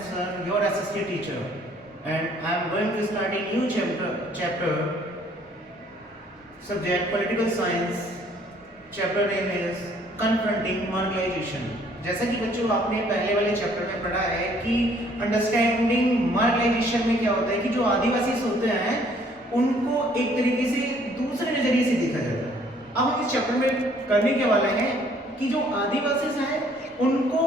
Sir, your assistant teacher, and I am going to start a new chapter subject political science. Chapter name is confronting marginalization. जैसा कि बच्चों आपने पहले वाले chapter में पढ़ा है कि अंडरस्टैंडिंग मार्जिनलाइजेशन में क्या होता है कि जो आदिवासी होते हैं उनको एक तरीके से दूसरे नजरिए से देखा जाता है। अब हम इस चैप्टर में करने के वाले हैं कि जो आदिवासी हैं उनको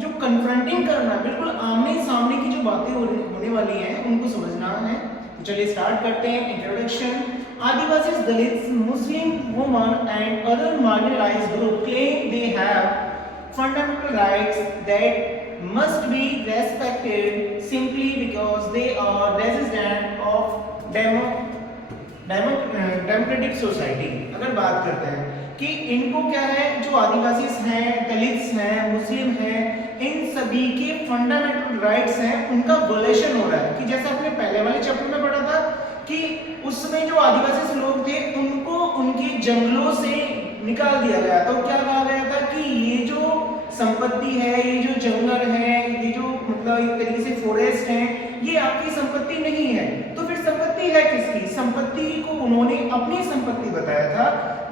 जो कन्फ्रंटिंग करना, बिल्कुल आमने सामने की जो बातें होने वाली हैं उनको समझना है। तो चलिए स्टार्ट करते हैं। Introduction. Adivasi, Dalits, Muslim woman and other marginalised group claim they have fundamental rights that must be respected simply because they are resident of democratic society। अगर बात करते हैं कि इनको क्या है, जो आदिवासी हैं, दलित्स हैं, मुस्लिम हैं, इन सभी के फंडामेंटल राइट्स हैं, उनका वोलेशन हो रहा है कि जैसा आपने पहले वाले चैप्टर में पढ़ा था कि उसमें जो आदिवासी लोग थे उनको उनके जंगलों से निकाल दिया गया। तो क्या कहा गया था कि ये जो संपत्ति है, ये जो जंगल है, ये जो मतलब एक तरीके से फॉरेस्ट है, ये आपकी संपत्ति नहीं है। तो फिर संपत्ति है किसकी? संपत्ति को उन्होंने अपनी संपत्ति बताया था,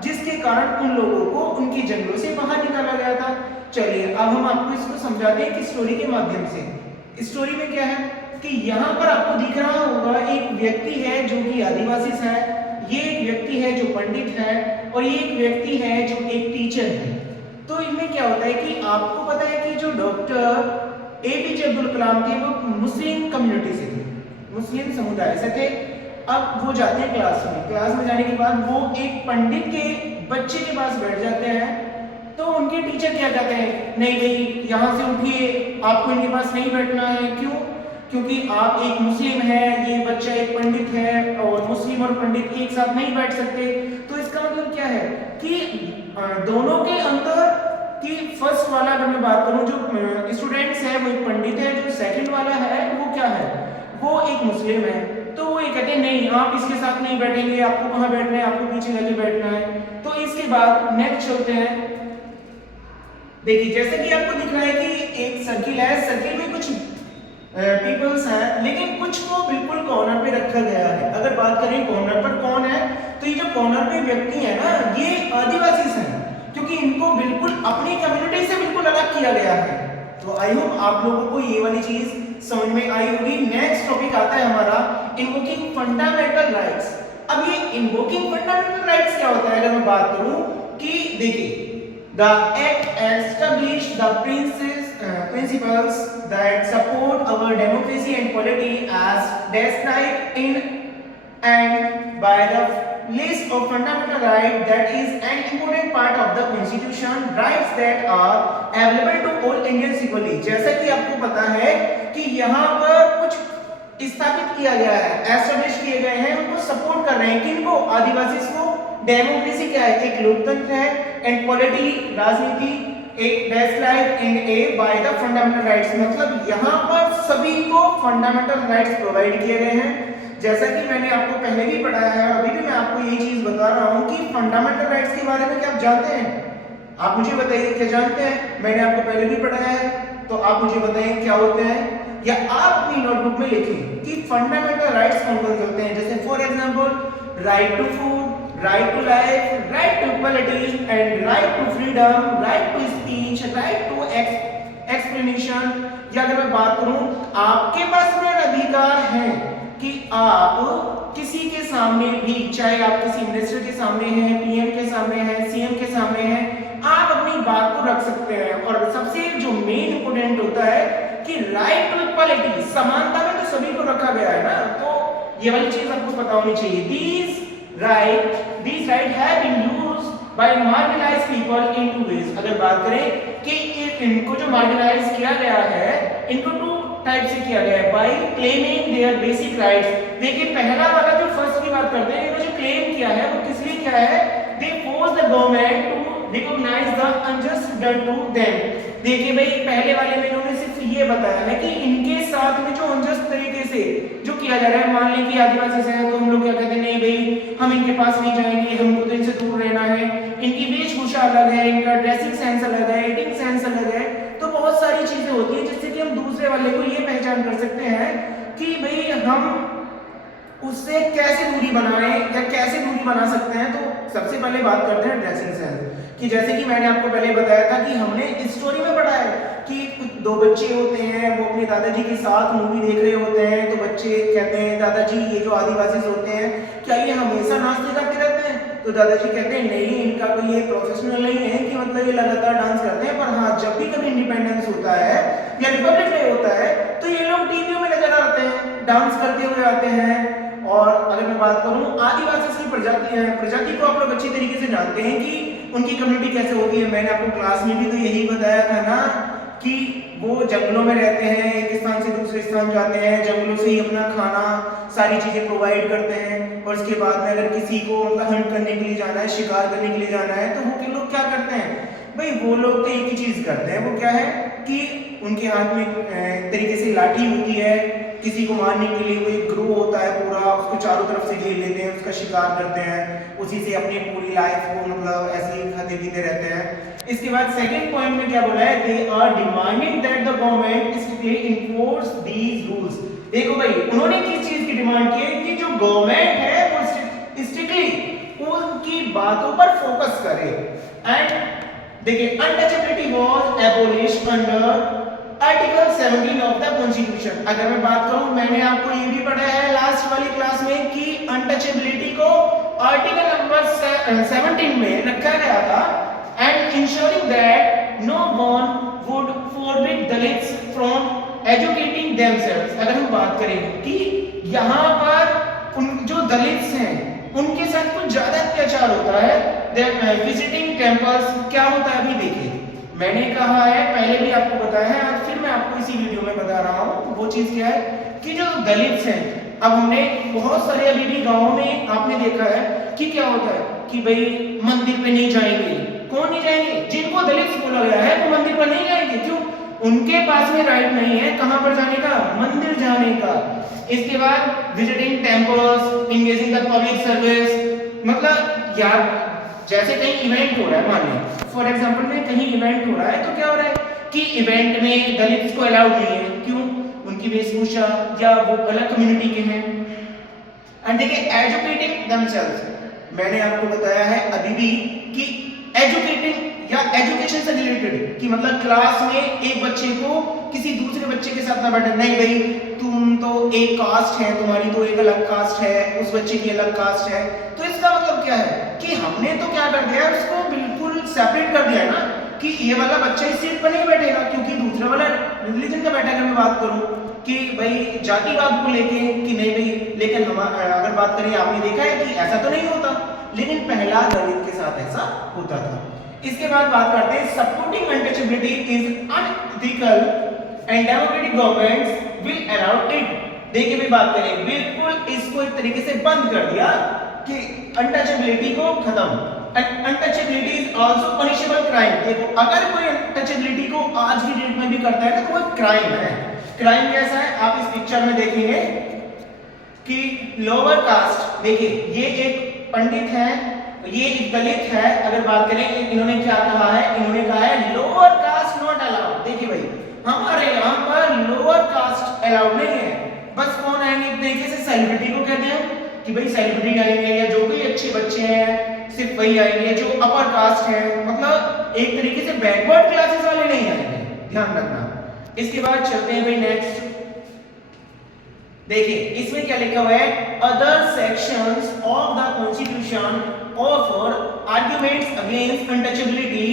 जिसके कारण उन लोगों को उनके जंगलों से बाहर निकाला गया था। चलिए अब हम आपको इसको समझाते हैं कि स्टोरी के माध्यम से। स्टोरी में क्या है कि यहाँ पर आपको दिख रहा होगा एक व्यक्ति है जो कि आदिवासी है, ये एक व्यक्ति है जो पंडित है, और ये एक व्यक्ति है जो एक टीचर है। तो इनमें क्या होता है कि आपको पता है कि जो डॉक्टर एपीजे अब्दुल कलाम थे वो मुस्लिम कम्युनिटी से थे, मुस्लिम समुदाय से थे। अब वो जाते हैं क्लास में जाने के बाद वो एक पंडित के बच्चे के पास बैठ जाते हैं। तो उनके टीचर क्या कहते हैं, नहीं भाई यहाँ से उठिए, आपको इनके पास नहीं बैठना है। क्यों? क्योंकि आप एक मुस्लिम है, ये बच्चा एक पंडित है, और मुस्लिम और पंडित एक साथ नहीं बैठ सकते। तो इसका मतलब क्या है कि दोनों के अंदर कि फर्स्ट वाला अगर मैं बात करूं, जो स्टूडेंट्स है वो एक पंडित है, जो सेकंड वाला है वो क्या है, वो एक मुस्लिम है। तो वो ये कहते हैं नहीं आप इसके साथ नहीं बैठेंगे, आपको कहाँ बैठना है, आपको पीछे जाके बैठना है। तो इसके बाद नेक्स्ट चलते हैं। देखिए जैसे कि आपको दिख रहा है कि एक सर्किल है, सर्किल में कुछ पीपल्स हैं, लेकिन कुछ को बिल्कुल कॉर्नर पे रखा गया है। अगर बात करें कॉर्नर पर कौन है, तो ये जो कॉर्नर पे व्यक्ति है ना, ये आदिवासी हैं, क्योंकि इनको बिल्कुल अपनी कम्युनिटी से बिल्कुल अलग किया गया है। तो आई होप आप लोगों को ये वाली चीज समझ में आई होगी। नेक्स्ट टॉपिक आता है हमारा इन्वोकिंग फंडामेंटल राइट्स। अब ये इन्वोकिंग फंडामेंटल राइट्स क्या होता है, अगर मैं बात करूं कि देखिए The Act established the principles that support our democracy and polity as described in and by the list of fundamental rights that is an important part of the constitution, rights that are available to all Indians equally। जैसा कि आपको पता है कि यहाँ पर कुछ स्थापित किया गया है, एस्टैब्लिश किए गए हैं, उनको सपोर्ट कर रहे हैं, किनको? आदिवासी को। डेमोक्रेसी क्या है? एक लोकतंत्र है, एंड पॉलिटी राजनीति एक describe in A by the fundamental rights. मतलब यहाँ पर सभी को फंडामेंटल राइट्स प्रोवाइड किए गए हैं। जैसा कि मैंने आपको पहले भी पढ़ाया है, अभी भी मैं आपको यही चीज बता रहा हूँ कि फंडामेंटल राइट्स के बारे में क्या आप जानते हैं? आप मुझे बताइए क्या जानते हैं? मैंने आपको पहले भी पढ़ाया है, तो आप मुझे बताइए क्या होते हैं, या आप अपनी नोटबुक में लिखें कि फंडामेंटल राइट्स कौन कौन से होते हैं। जैसे for example right to food, right to life, right to equality and right to freedom, right to speech, right to explanation। या अगर मैं बात करूं, आपके पास में अधिकार है कि आप किसी के सामने भी, चाहे आप किसी मिनिस्टर के सामने हैं, पीएम के सामने हैं, सीएम के सामने हैं, आप अपनी बात को रख सकते हैं। और सबसे जो मेन इंपोर्टेंट होता है कि राइट टू इक्वालिटी, समानता में तो सभी को रखा गया है ना, तो ये वाली चीज आपको पता होनी चाहिए। These rights have been used by marginalized people in two ways। अगर बात करें कि इनको जो marginalize किया गया है, इनको टू टाइप से किया गया है, by claiming their basic rights। देखिए पहला वाला जो फर्स्ट की बात करते हैं, इन्होंने जो क्लेम किया है वो किस लिए किया है? They force the government to recognize the unjust done to them। देखिए भाई पहले वाले में इन्होंने सिर्फ ये बताया है कि इनके साथ में जो अनजस्ट तरीके से जो किया जा रहा है, मान लें कि आदिवासी हैं तो हम लोग क्या कहते हैं, नहीं भाई हम इनके पास नहीं जाएंगे, हमको तो इनसे दूर रहना है, इनकी वेशभूषा अलग है, इनका ड्रेसिंग सेंस अलग है, ईटिंग सेंस अलग है। तो बहुत सारी चीजें होती है जिससे कि हम दूसरे वाले वाले को ये पहचान कर सकते हैं कि भाई हम उससे कैसे दूरी बनाएं या कैसे दूरी बना सकते हैं। तो सबसे पहले बात करते हैं ड्रेसिंग सेंस कि जैसे कि मैंने आपको पहले बताया था कि हमने इस स्टोरी में पढ़ा है कि कुछ दो बच्चे होते हैं, वो अपने दादाजी के साथ मूवी देख रहे होते हैं। तो बच्चे कहते हैं दादाजी ये जो आदिवासी होते हैं क्या ये हमेशा नाचते गाते रहते हैं? तो दादाजी कहते हैं नहीं, इनका कोई ये प्रोफेशनल नहीं है कि मतलब ये लगातार डांस करते हैं, पर हाँ जब भी कभी इंडिपेंडेंस होता है या रिपब्लिक डे होता है तो ये लोग टीवी में नजर आते हैं, डांस करते हुए आते हैं। और अगर मैं बात करूं आदिवासी की प्रजाति को आप लोग अच्छी तरीके से जानते हैं कि उनकी कम्युनिटी कैसे होती है। मैंने आपको क्लास में भी तो यही बताया था ना कि वो जंगलों में रहते हैं, एक स्थान से दूसरे स्थान जाते हैं, जंगलों से ही अपना खाना सारी चीजें प्रोवाइड करते हैं। और उसके बाद में अगर किसी को मतलब हंट करने के लिए जाना है, शिकार करने के लिए जाना है, तो वो लोग क्या करते हैं भाई, वो लोग तो एक ही चीज करते हैं, वो क्या है कि उनके हाथ में एक तरीके से लाठी होती है, किसी को मारने के लिए वो एक ग्रो होता है पूरा, उसको चारों तरफ से घेर लेते हैं, उसका शिकार करते हैं, उसी से अपनी पूरी लाइफ को मतलब ऐसे ही खाते पीते रहते हैं। इसके बाद सेकंड पॉइंट में क्या बोला है, they are demanding that the government strictly enforce these rules. देखो भाई उन्होंने किस चीज की डिमांड की है कि जो गवर्नमेंट है वो स्ट्रिक्टली उनकी बातों पर फोकस करे। एंड देखिए untouchability was एबोलिश्ड under article 17 of the constitution. अगर मैं बात करूं मैंने आपको ये भी पढ़ा है लास्ट वाली क्लास में कि अनटचेबिलिटी को आर्टिकल नंबर 17 में रखा गया था। And ensuring that no one would forbid Dalits from educating themselves. अगर हम बात करें कि यहाँ पर उन जो दलित्स हैं उनके साथ कुछ ज्यादा अत्याचार होता है, विजिटिंग टेम्पल्स क्या होता है अभी देखिए, मैंने कहा है पहले भी आपको बताया है, आज फिर मैं आपको इसी वीडियो में बता रहा हूँ। वो चीज क्या है कि जो दलित्स हैं, अब हमने बहुत सारे अभी भी गाँव में आपने देखा है कि क्या होता है कि भाई मंदिर पे नहीं जाएंगे। कौन नहीं जाएंगे? जिनको दलित्स बोला गया है वो मंदिर पर नहीं जाएंगे। क्यों? उनके पास में राइट नहीं है कहां पर जाने का, मंदिर जाने का। इसके बाद visiting temples, engaging the public service, मतलब यार जैसे कहीं इवेंट हो रहा है, मान लो फॉर एग्जांपल में कहीं इवेंट हो रहा है, तो क्या हो रहा है कि इवेंट में दलित्स को अलाउड नहीं है। क्यों? उनकी वेशभूषा या वो अलग कम्युनिटी के हैं। एंड देखिए एजुकेटिंग देमसेल्व्स, मैंने आपको बताया है अभी भी कि एजुकेटिंग या एजुकेशन से रिलेटेड कि मतलब क्लास में एक बच्चे को किसी दूसरे बच्चे के साथ ना बैठे, नहीं भाई तुम तो एक कास्ट है, तुम्हारी तो एक अलग कास्ट है, उस बच्चे की अलग कास्ट है। तो इसका मतलब क्या है कि हमने तो क्या कर दिया, उसको बिल्कुल सेपरेट कर दिया ना कि ये वाला बच्चा इस सीट पर नहीं बैठेगा क्योंकि दूसरा वाला रिलीजन का बैठेगा। मैं बात करूं कि भाई जातिवाद को लेके कि नहीं भाई, लेकिन हम अगर बात करें आपने देखा है कि ऐसा तो नहीं होता, लेकिन पहला दलित के साथ ऐसा होता था। इसके बाद बात करते हैं supporting untouchability is unethical and democratic governments will allow it. देखिए भी बात करें बिल्कुल इसको एक तरीके से बंद कर दिया कि अनटचेबिलिटी को खत्म। Untouchability is also punishable crime. देखो अगर कोई अनटचेबिलिटी को आज की डेट में भी करता है तो वो क्राइम है। क्राइम कैसा है आप इस पिक्चर में देखेंगे कि लोअर कास्ट, देखिए ये एक पंडित है, ये एक दलित है। अगर बात करें इन्होंने क्या कहा है, इन्होंने कहा है लोअर कास्ट नॉट अलाउड। देखिए भाई हमारे यहाँ पर लोअर कास्ट अलाउड नहीं है। बस कौन आएंगे एक तरीके से सेलिब्रिटी को कहते हैं कि भाई सेलिब्रिटी आएंगे या जो कोई अच्छे बच्चे हैं सिर्फ वही आएंगे, जो अपर कास्ट है मतलब एक तरीके से बैकवर्ड क्लासेस वाले नहीं आएंगे, ध्यान रखना। इसके बाद चलते हैं भाई नेक्स्ट, देखिए इसमें क्या लिखा हुआ है, other sections of the constitution offer arguments against untouchability.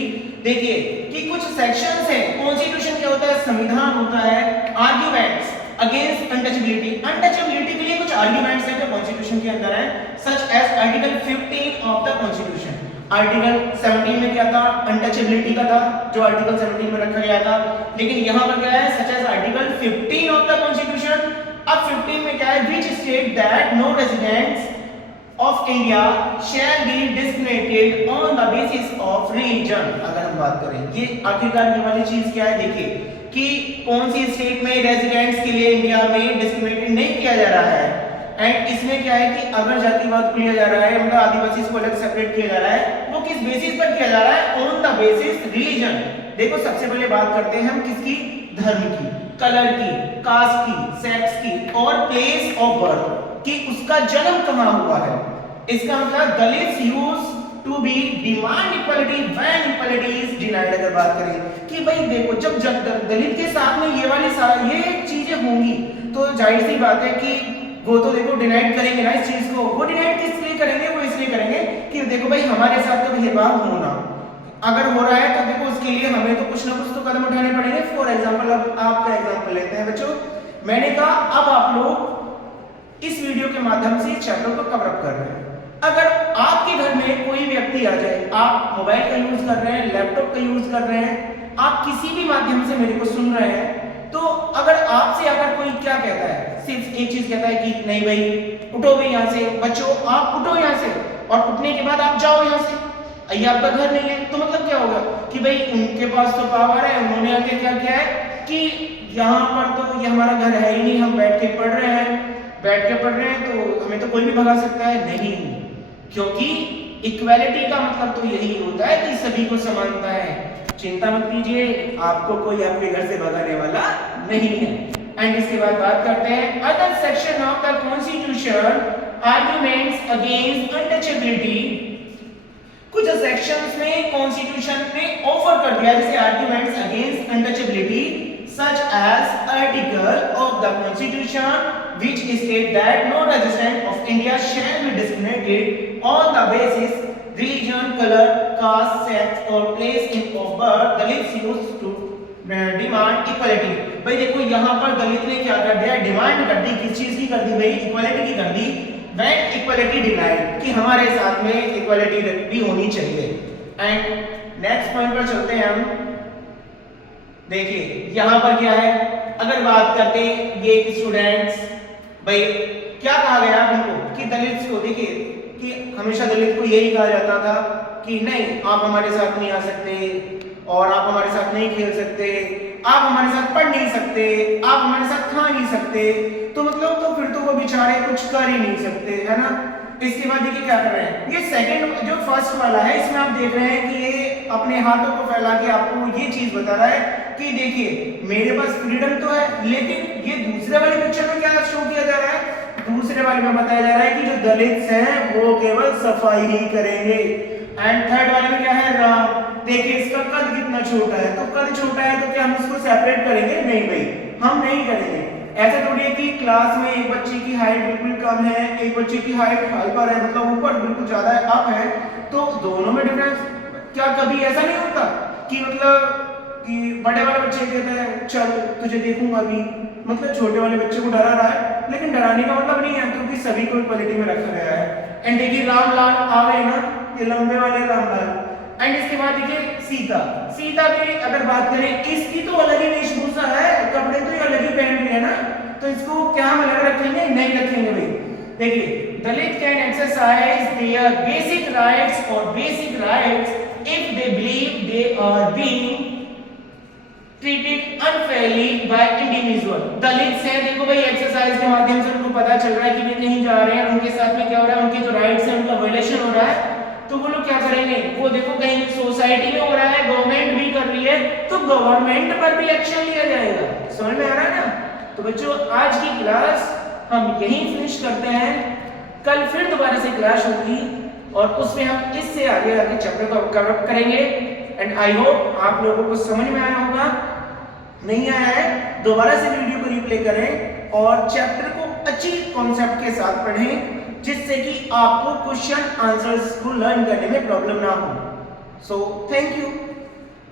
देखिए कि कुछ सेक्शंस हैं, कॉन्स्टिट्यूशन क्या होता है, संविधान होता है, आर्गुमेंट्स अगेंस्ट अनटचेबिलिटी, अनटचेबिलिटी के लिए कुछ आर्गुमेंट्स हैं जो कॉन्स्टिट्यूशन के अंदर है, such as article 15 of the constitution. Article 17 में क्या था, अनटचेबिलिटी का था जो आर्टिकल 17 में रखा गया था, लेकिन यहां पर क्या है, such as article 15 of the constitution. अब 15 में क्या है, which state that no residents of India shall be discriminated on the basis of religion। अगर हम बात करें ये आखिरकार ये वाली चीज क्या है, देखिए कि कौन सी स्टेट में रेजिडेंट्स के लिए इंडिया में डिस्क्रिमिनेट नहीं किया जा रहा है। एंड इसमें क्या है कि अगर जातिवाद को लिया जा रहा है, मतलब आदिवासी को अलग सेपरेट किया जा रहा है, वो किस बेसिस पर किया जा रहा है, ऑन द बेसिस रिलीजन। देखो सबसे पहले बात करते हैं हम किसकी, धर्म की। कलर की, कास्ट की, सेक्स की और प्लेस ऑफ बर्थ कि उसका जन्म कहाँ हुआ है। इसका मतलब Dalits use to be demand equality when equality is denied. अगर बात करें कि भाई देखो जब दलित के साथ में ये चीजें होंगी तो जाहिर सी बात है कि वो तो देखो डिनाइड करेंगे ना इस चीज को। वो डिनाइड किस लिए करेंगे? वो इसलिए करेंगे कि देखो भाई हमारे साथ तो भेदभाव होना, अगर हो रहा है तो देखो उसके लिए हमें तो कुछ ना कुछ तो कदम उठाने पड़ेंगे। फॉर एग्जांपल अब आपका एग्जांपल लेते हैं बच्चों। मैंने कहा अब आप लोग इस वीडियो के माध्यम से इस चैप्टर को कवर अप कर रहे हैं। अगर आपके घर में कोई व्यक्ति आ जाए, आप मोबाइल का यूज कर रहे हैं, लैपटॉप का यूज कर रहे हैं, आप किसी भी माध्यम से मेरे को सुन रहे हैं, तो अगर आपसे अगर कोई क्या कहता है, सिर्फ एक चीज कहता है कि नहीं भाई उठो भाई यहाँ से, बच्चों आप उठो यहाँ से, और उठने के बाद आप जाओ यहाँ से, ये आपका घर नहीं है, तो मतलब क्या होगा कि भाई उनके पास तो पावर है, उन्होंने आके क्या किया है कि यहाँ पर तो ये हमारा घर है ही नहीं, हम बैठ के पढ़ रहे हैं तो हमें तो कोई भी भगा सकता है। नहीं, क्योंकि इक्वालिटी का मतलब तो यही होता है कि सभी को समानता है। चिंता मत कीजिए, आपको कोई आपके घर से भगाने वाला नहीं है। एंड इसके बाद बात करते हैं other section of the constitution, arguments against untouchability. कुछ सेक्शंस में कॉन्स्टिट्यूशन ने ऑफर कर दिया जैसे arguments against untouchability, such as article of the constitution which state that no resident of India shall be discriminated on the basis religion, color, caste, sex or place of birth. Dalits used to demand equality. भाई देखो यहाँ पर दलित ने क्या कर दिया, demand कर दी, किस चीज की कर दी भाई, इक्वालिटी की कर दी। when equality denied कि हमारे साथ में इक्वालिटी भी होनी चाहिए। एंड नेक्स्ट पॉइंट पर चलते हैं हम। देखिए यहाँ पर क्या है, अगर बात करते हैं ये स्टूडेंट्स, भाई क्या कहा गया उनको कि दलित को, देखिए कि हमेशा दलित को यही कहा जाता था कि नहीं आप हमारे साथ नहीं आ सकते, और आप हमारे साथ नहीं खेल सकते, आप हमारे साथ पढ़ नहीं सकते, आप हमारे साथ खा नहीं सकते, तो मतलब तो फिर तो वो बेचारे कुछ कर ही नहीं सकते, है ना। इसके बाद देखिए क्या कर रहे हैं, ये सेकंड जो फर्स्ट वाला है इसमें आप देख रहे हैं कि ये अपने हाथों को फैला के आपको ये चीज बता रहा है कि देखिए मेरे पास फ्रीडम तो है, लेकिन ये दूसरे वाले पिक्चर में क्या शो किया जा रहा है, दूसरे वाले में बताया जा रहा है कि जो दलित हैं वो केवल सफाई ही करेंगे। एंड थर्ड वाले में क्या है, राम, देखिए इसका कद कितना छोटा है, तो कद छोटा है तो क्या हम इसको सेपरेट करेंगे? नहीं भाई, हम नहीं करेंगे। ऐसा थोड़ी है कि क्लास में एक बच्चे की हाइट बिल्कुल कम है, एक बच्चे की हाइट हाइपर है, मतलब ऊपर बिल्कुल ज्यादा है, अप है, तो दोनों में डिफरेंस। क्या कभी ऐसा नहीं होता कि मतलब कि बड़े वाले बच्चे कहते हैं चल तुझे देखूंगा अभी, मतलब छोटे वाले बच्चे को डरा रहा है, लेकिन डराने का मतलब नहीं है क्योंकि सभी को इक्वालिटी में रखा गया है। एंड देखिए रामलाल आ गए ना, ये लंबे वाले रामलाल। एंड इसके बाद देखिए सीता, सीता भी अगर बात करें इसकी तो अलग ही वेशभूषा है, कपड़े तो ये अलग ही पहन रही है ना, तो इसको क्या हम अलग रखेंगे? नहीं रखेंगे भाई। देखिए Dalit can exercise their basic rights और basic rights if they believe they are being treated unfairly by individual। दलित हैं देखो भाई एक्सरसाइज के माध्यम से उनको पता चल रहा है कि वे कहीं जा रहे हैं, उनके साथ में क्या हो रहा है, उनके जो राइट्स हैं उनका वायलेशन हो रहा है, तो वो लोग क्या करेंगे, वो देखो कहीं सोसाइटी में हो रहा है, गवर्नमेंट भी कर रही है, तो गवर्नमेंट पर भी एक्शन लिया जाएगा। समझ में आ रहा है ना। तो बच्चों आज की क्लास हम यहीं फिनिश करते हैं, कल फिर दोबारा से क्लास होगी और उसमें हम इससे आगे चैप्टर को कवर करेंगे। एंड आई होप आप लोगों को समझ में आया होगा, नहीं आया है दोबारा से वीडियो को रिप्ले करें और चैप्टर को अच्छी कॉन्सेप्ट के साथ पढ़ें, जिससे कि आपको क्वेश्चन आंसर्स को लर्न करने में प्रॉब्लम ना हो। So thank you.